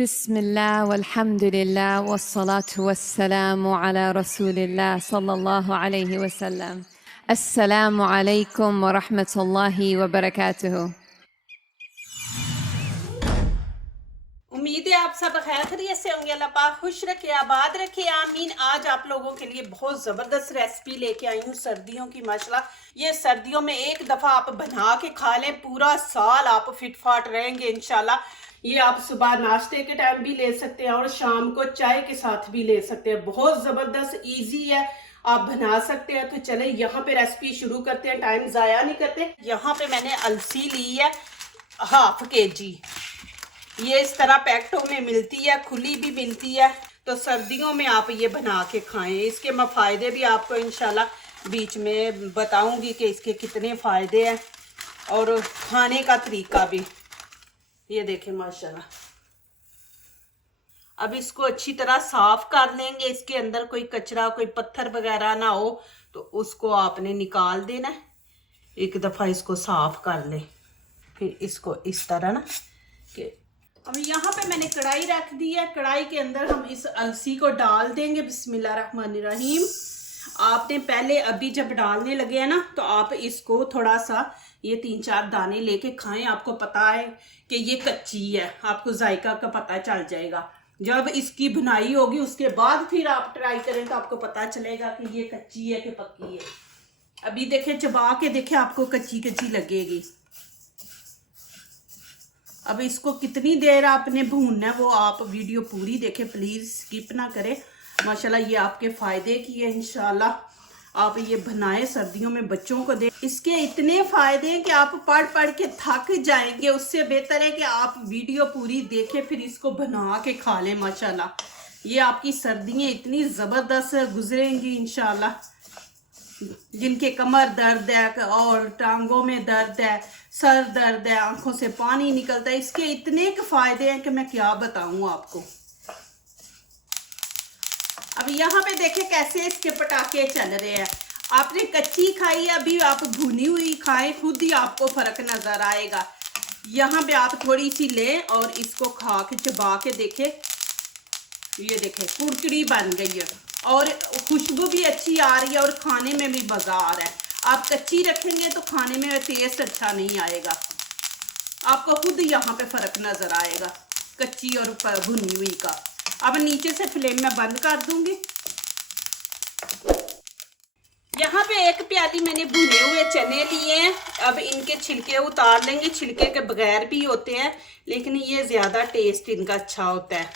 बिस्मिल्लाह वल्हम्दुलिल्लाह वस्सलातु वस्सलामु अला रसूलिल्लाह सल्लल्लाहु अलैहि वसल्लम। अस्सलामु अलैकुम व रहमतुल्लाहि व बरकातुहू। उम्मीद है आप सब खैर खैरियत से होंगे। अल्लाह पाक खुश रखे, आबाद रखे, आमीन। आज आप लोगों के लिए बहुत ज़बरदस्त रेसिपी लेके आई हूँ सर्दियों की। माशाल्लाह ये सर्दियों में एक दफ़ा आप बना के खा लें, पूरा साल आप फिट फाट रहेंगे इंशाल्लाह। ये आप सुबह नाश्ते के टाइम भी ले सकते हैं और शाम को चाय के साथ भी ले सकते हैं। बहुत ज़बरदस्त ईजी है, आप बना सकते हैं। तो चले यहाँ पे रेसिपी शुरू करते हैं, टाइम ज़ाया नहीं करते। यहाँ पे मैंने अलसी ली है ½ kg। ये इस तरह पैकेटों में मिलती है, खुली भी मिलती है। तो सर्दियों में आप ये बना के खाएं। इसके मैं फ़ायदे भी आपको इंशाल्लाह बीच में बताऊंगी कि इसके कितने फ़ायदे हैं और खाने का तरीका भी। ये देखें माशाल्लाह। अब इसको अच्छी तरह साफ कर लेंगे। इसके अंदर कोई कचरा, कोई पत्थर वगैरह ना हो तो उसको आपने निकाल देना है। एक दफ़ा इसको साफ कर ले, फिर इसको इस तरह ना कि अब यहाँ पे मैंने कढ़ाई रख दी है। कढ़ाई के अंदर हम इस अलसी को डाल देंगे। बिस्मिल्लाहिर्रहमानिर्रहीम। आपने पहले अभी जब डालने लगे हैं ना तो आप इसको थोड़ा सा ये 3-4 दाने लेके खाएं। आपको पता है कि ये कच्ची है, आपको जायका का पता चल जाएगा। जब इसकी भुनाई होगी उसके बाद फिर आप ट्राई करें तो आपको पता चलेगा कि ये कच्ची है कि पक्की है। अभी देखें, चबा के देखें, आपको कच्ची कच्ची लगेगी। अब इसको कितनी देर आपने भूनना है वो आप वीडियो पूरी देखें, प्लीज़ स्किप ना करें। माशाल्लाह ये आपके फ़ायदे की है इंशाल्लाह। आप ये बनाएं, सर्दियों में बच्चों को दें। इसके इतने फ़ायदे हैं कि आप पढ़ पढ़ के थक जाएंगे। उससे बेहतर है कि आप वीडियो पूरी देखें फिर इसको बना के खा लें। माशाल्लाह ये आपकी सर्दियाँ इतनी ज़बरदस्त गुजरेंगी इंशाल्लाह। जिनके कमर दर्द है और टांगों में दर्द है, सर दर्द है, आंखों से पानी निकलता है, इसके इतने फायदे हैं कि मैं क्या बताऊं आपको। अब यहाँ पे देखें कैसे इसके पटाखे चल रहे हैं। आपने कच्ची खाई है, अभी आप भुनी हुई खाएं, खुद ही आपको फर्क नजर आएगा। यहाँ पे आप थोड़ी सी लें और इसको खा के चबा के देखें। ये देखें कुरकुरी बन गई है और खुशबू भी अच्छी आ रही है और खाने में भी मज़ा आ रहा है। आप कच्ची रखेंगे तो खाने में टेस्ट अच्छा नहीं आएगा। आपको खुद यहाँ पे फ़र्क नज़र आएगा कच्ची और भुनी हुई का। अब नीचे से फ्लेम में बंद कर दूंगी। यहाँ पे 1 प्याली मैंने भुने हुए चने लिए हैं। अब इनके छिलके उतार लेंगे। छिलके के बगैर भी होते हैं लेकिन ये ज़्यादा टेस्ट इनका अच्छा होता है।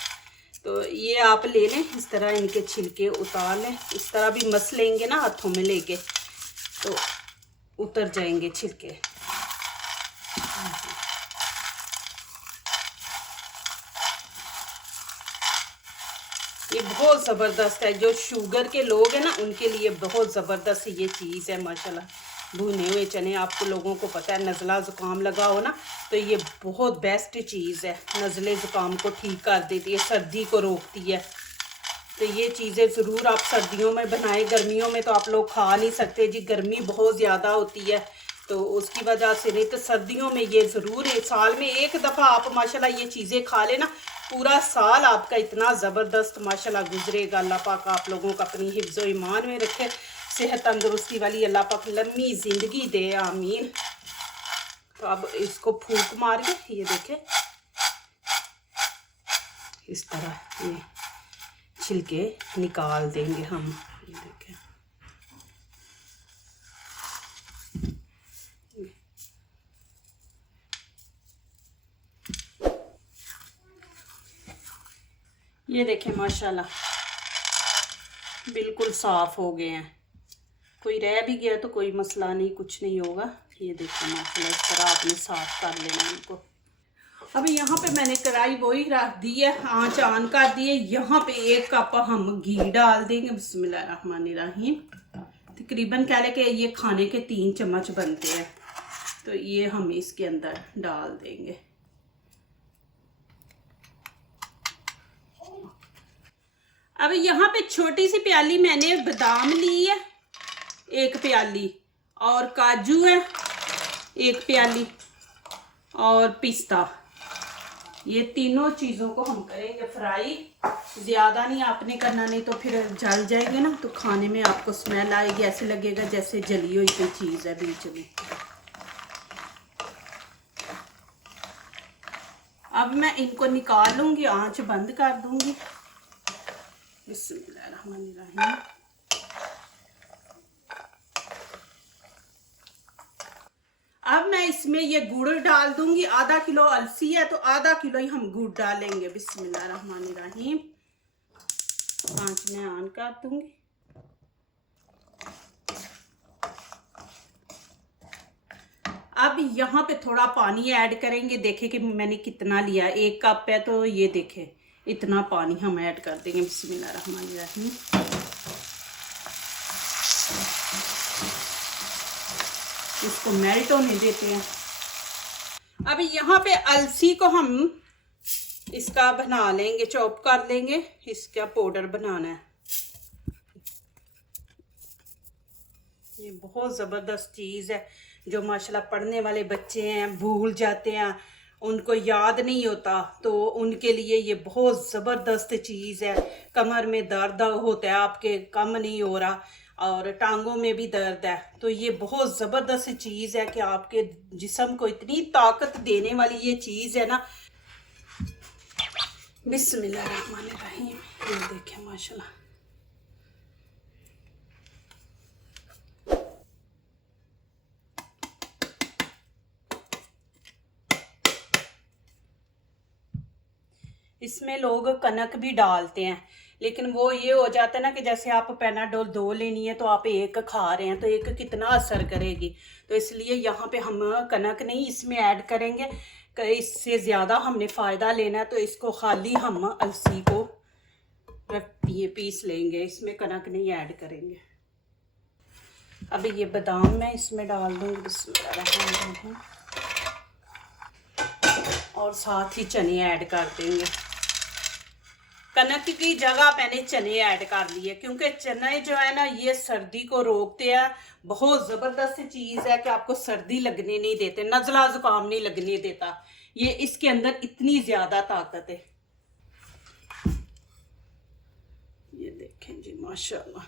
तो ये आप ले लें, इस तरह इनके छिलके उतार लें। इस तरह भी मस लेंगे ना हाथों में लेके तो उतर जाएंगे छिलके। ये बहुत ज़बरदस्त है। जो शुगर के लोग हैं ना उनके लिए बहुत ज़बरदस्त ये चीज़ है माशाल्लाह। भुने हुए चने, आपको लोगों को पता है नज़ला ज़ुकाम लगा हो ना तो ये बहुत बेस्ट चीज़ है। नज़ले ज़ुकाम को ठीक कर देती है, सर्दी को रोकती है। तो ये चीज़ें ज़रूर आप सर्दियों में बनाएं। गर्मियों में तो आप लोग खा नहीं सकते जी, गर्मी बहुत ज़्यादा होती है तो उसकी वजह से। नहीं तो सर्दियों में ये ज़रूर है, साल में एक दफ़ा आप माशाल्लाह ये चीज़ें खा लेना, पूरा साल आपका इतना ज़बरदस्त माशाल्लाह गुजरेगा। अल्लाह पाक आप लोगों का अपनी हिफ्ज़ व ईमान में रखे, सेहत तंदुरुस्ती वाली अल्लाह पाक लम्बी ज़िंदगी दे, आमीन। तो अब इसको फूंक मार के ये देखें इस तरह ये छिलके निकाल देंगे हम। ये देखें ये देखें माशाल्लाह बिल्कुल साफ़ हो गए हैं। कोई रह भी गया तो कोई मसला नहीं, कुछ नहीं होगा। ये देखें माशाल्लाह इस तरह आपने साफ़ कर लेना इनको। अब यहाँ पे मैंने कढ़ाई वही रख दी है, आँच ऑन कर दी है। यहाँ पे 1 कप हम घी डाल देंगे। बिस्मिल्लाहिर्रहमानिर्रहीम। तकरीबन कह लें कि ये खाने के 3 चम्मच बनते हैं तो ये हम इसके अंदर डाल देंगे। अब यहाँ पे छोटी सी प्याली मैंने बादाम ली है 1 प्याली, और काजू है 1 प्याली, और पिस्ता ये तीनों चीज़ों को हम करेंगे फ्राई। ज़्यादा नहीं आपने करना, नहीं तो फिर जल जाएगी ना, तो खाने में आपको स्मेल आएगी, ऐसे लगेगा जैसे जली हुई कोई चीज़ है बीच में। अब मैं इनको निकालूंगी, आंच बंद कर दूंगी। बिस्मिल्लाहिर्रहमानिर्रहीम। अब मैं इसमें ये गुड़ डाल दूंगी। आधा किलो अलसी है तो आधा किलो ही हम गुड़ डालेंगे। बिस्मिल्लाहिर्रहमानिर्रहीम। आंच में ऑन कर दूंगी। अब यहाँ पे थोड़ा पानी ऐड करेंगे। देखें कि मैंने कितना लिया, 1 कप है तो ये देखें इतना पानी हम ऐड कर देंगे। बिस्मिल्लाहिर्रहमानिर्रहीम। इसको मेल्ट होने देते हैं। अब यहाँ पे अलसी को हम इसका बना लेंगे, चॉप कर लेंगे, इसका पाउडर बनाना है। ये बहुत ज़बरदस्त चीज़ है जो माशाल्लाह पढ़ने वाले बच्चे हैं, भूल जाते हैं, उनको याद नहीं होता, तो उनके लिए ये बहुत ज़बरदस्त चीज़ है। कमर में दर्द होता है आपके, कम नहीं हो रहा, और टांगों में भी दर्द है, तो ये बहुत ज़बरदस्त चीज़ है कि आपके जिस्म को इतनी ताकत देने वाली ये चीज़ है ना। बिस्मिल्लाहिर्रहमानिर्रहीम। ये देखें माशाल्लाह। इसमें लोग कनक भी डालते हैं, लेकिन वो ये हो जाता है ना कि जैसे आप पेनाडोल 2 लेनी है तो आप 1 खा रहे हैं, तो 1 कितना असर करेगी। तो इसलिए यहाँ पे हम कनक नहीं इसमें ऐड करेंगे, इससे ज़्यादा हमने फ़ायदा लेना है, तो इसको खाली हम अलसी को ये पीस लेंगे, इसमें कनक नहीं ऐड करेंगे। अब ये बादाम मैं इसमें डाल दूँगी और साथ ही चने ऐड कर देंगे। कनक की जगह मैंने चने ऐड कर लिए, क्योंकि चने जो है ना ये सर्दी को रोकते हैं। बहुत ज़बरदस्त चीज़ है कि आपको सर्दी लगने नहीं देते, नज़ला ज़ुकाम नहीं लगने देता। ये इसके अंदर इतनी ज़्यादा ताकत है। ये देखें जी माशाल्लाह।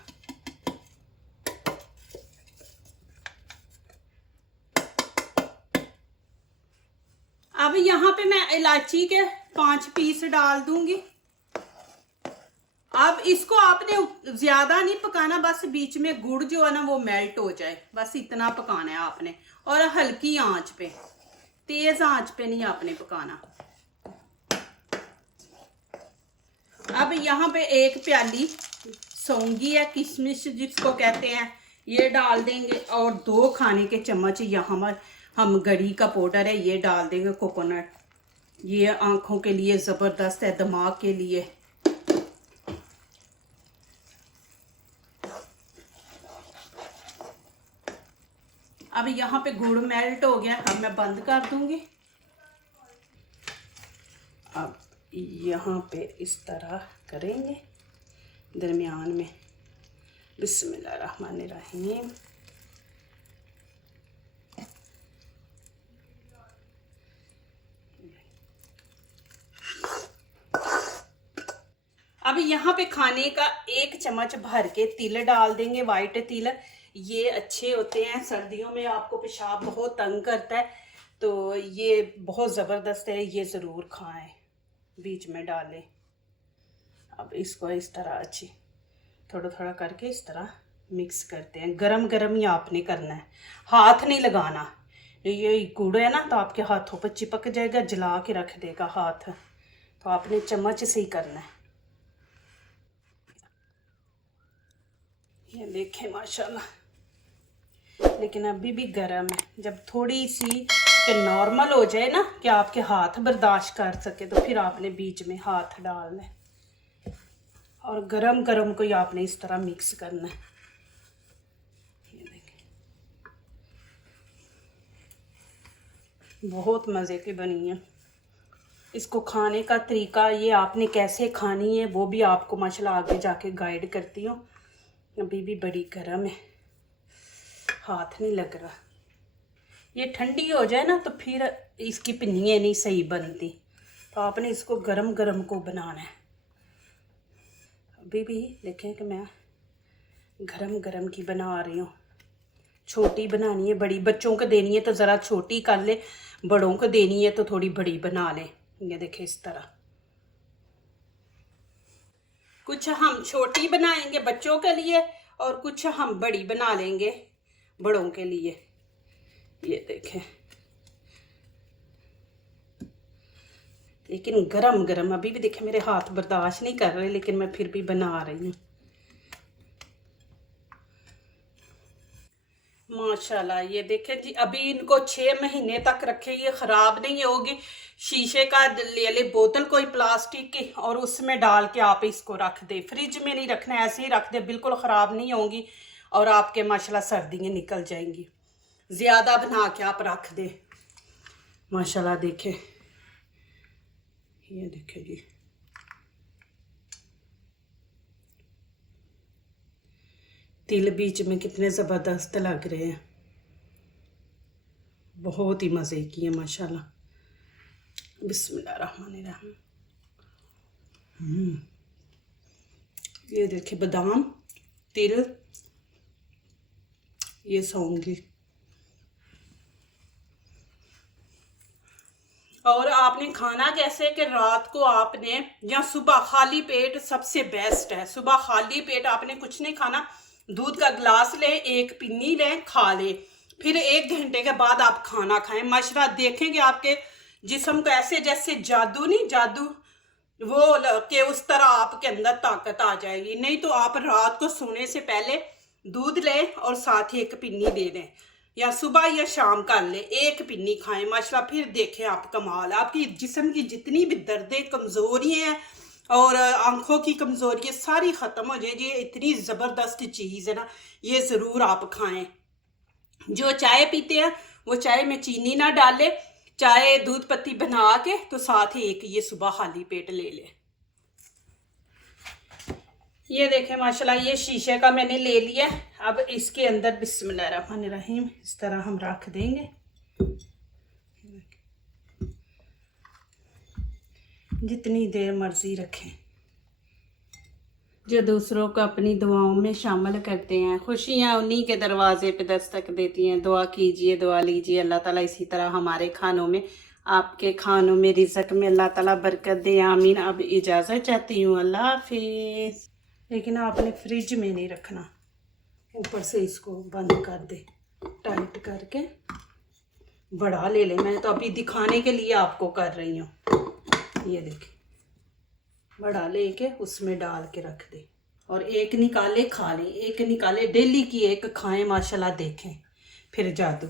अब यहाँ पे मैं इलायची के 5 पीस डाल दूंगी। अब इसको आपने ज्यादा नहीं पकाना, बस बीच में गुड़ जो है ना वो मेल्ट हो जाए, बस इतना पकाना है आपने, और हल्की आंच पे, तेज आंच पे नहीं आपने पकाना। अब यहाँ पे 1 प्याली सौंगी है, किशमिश जिसको कहते हैं, ये डाल देंगे, और 2 खाने के चम्मच यहाँ हम गरी का पाउडर है ये डाल देंगे, कोकोनट। ये आंखों के लिए ज़बरदस्त है, दिमाग के लिए। अब यहाँ पे गुड़ मेल्ट हो गया, अब मैं बंद कर दूंगी। अब यहाँ पे इस तरह करेंगे दरमियान में। बिस्मिल्लाहिर्रहमानिर्रहीम। अब यहाँ पे खाने का 1 चम्मच भर के तिल डाल देंगे, वाइट तिल। ये अच्छे होते हैं, सर्दियों में आपको पेशाब बहुत तंग करता है, तो ये बहुत ज़बरदस्त है, ये ज़रूर खाएं, बीच में डालें। अब इसको इस तरह अच्छी थोड़ा थोड़ा करके इस तरह मिक्स करते हैं। गरम गरम ही आपने करना है, हाथ नहीं लगाना। ये गुड़ है ना तो आपके हाथों पर चिपक जाएगा, जला के रख देगा हाथ, तो आपने चम्मच से ही करना है। ये देखें माशाल्लाह, लेकिन अभी भी गर्म है। जब थोड़ी सी कि नॉर्मल हो जाए ना कि आपके हाथ बर्दाश्त कर सके, तो फिर आपने बीच में हाथ डालना है, और गरम गरम को ही आपने इस तरह मिक्स करना है। ये देखें बहुत मज़े की बनी है। इसको खाने का तरीका, ये आपने कैसे खानी है वो भी आपको माशाल्लाह आगे जाके गाइड करती हूँ। अभी भी बड़ी गर्म है, हाथ नहीं लग रहा। ये ठंडी हो जाए ना तो फिर इसकी पिन्नियाँ नहीं सही बनती, आपने इसको गरम गरम को बनाना है। अभी भी देखें कि मैं गरम गरम की बना रही हूँ। छोटी बनानी है, बड़ी बच्चों को देनी है तो ज़रा छोटी कर ले, बड़ों को देनी है तो थोड़ी बड़ी बना ले। ये देखें इस तरह। कुछ हम छोटी बनाएंगे बच्चों के लिए और कुछ हम बड़ी बना लेंगे बड़ों के लिए। ये देखें, लेकिन गरम गरम। अभी भी देखें मेरे हाथ बर्दाश्त नहीं कर रहे, लेकिन मैं फिर भी बना रही हूँ। माशाल्लाह ये देखें जी, अभी इनको 6 महीने तक रखे, ये ख़राब नहीं होगी। शीशे का ले ले बोतल कोई प्लास्टिक की, और उसमें डाल के आप इसको रख दे। फ्रिज में नहीं रखना, ऐसे ही रख दे, बिल्कुल ख़राब नहीं होंगी और आपके माशाल्लाह सर्दियाँ निकल जाएंगी। ज़्यादा बना के आप रख दे। माशाल्लाह देखें, ये देखें जी, तिल बीच में कितने ज़बरदस्त लग रहे हैं, बहुत ही मज़े की है माशाल्लाह। बिस्मिल्लाहिर्रहमानिर्रहीम। ये देखिए बादाम, तिल, ये सौंगी। और आपने खाना कैसे कि रात को आपने या सुबह खाली पेट सबसे बेस्ट है। सुबह खाली पेट आपने कुछ नहीं खाना, दूध का गिलास लें, एक पिन्नी लें, खा लें, फिर 1 घंटे के बाद आप खाना खाएं। माशाल्लाह देखेंगे आपके जिस्म को ऐसे जैसे जादू नहीं, जादू वो के उस तरह आपके अंदर ताकत आ जाएगी। नहीं तो आप रात को सोने से पहले दूध लें और साथ ही 1 पिन्नी दे दें, या सुबह या शाम कर ले, 1 पिन्नी खाएं। माशाल्लाह फिर देखें आप कमाल। आपकी जिस्म की जितनी भी दर्दें, कमज़ोरियाँ हैं और आंखों की कमज़ोरी सारी ख़त्म हो जाएगी। ये इतनी ज़बरदस्त चीज़ है ना, ये ज़रूर आप खाएं। जो चाय पीते हैं वो चाय में चीनी ना डाले, चाय दूध पत्ती बना के तो साथ ही 1 ये सुबह खाली पेट ले ले। ये देखें माशाल्लाह, ये शीशे का मैंने ले लिया। अब इसके अंदर बिस्मिल्लाहिर्रहमानिर्रहीम इस तरह हम रख देंगे। जितनी देर मर्जी रखें। जो दूसरों को अपनी दुआओं में शामिल करते हैं, खुशियाँ उन्हीं के दरवाजे पे दस्तक देती हैं। दुआ कीजिए, दुआ लीजिए, अल्लाह ताला इसी तरह हमारे खानों में, आपके खानों में, रिज़्क़ में अल्लाह ताला बरकत दे, आमीन। अब इजाज़त चाहती हूँ, अल्लाह हाफिज़। लेकिन आपने फ्रिज में नहीं रखना, ऊपर से इसको बंद कर दे, टाइट करके बड़ा ले ले। मैं तो अभी दिखाने के लिए आपको कर रही हूँ। ये देखिए, बड़ा लेके उसमें डाल के रख दे और 1 निकाले खा ले, 1 निकाले, डेली की 1 खाएं। माशाल्लाह देखें फिर जादू।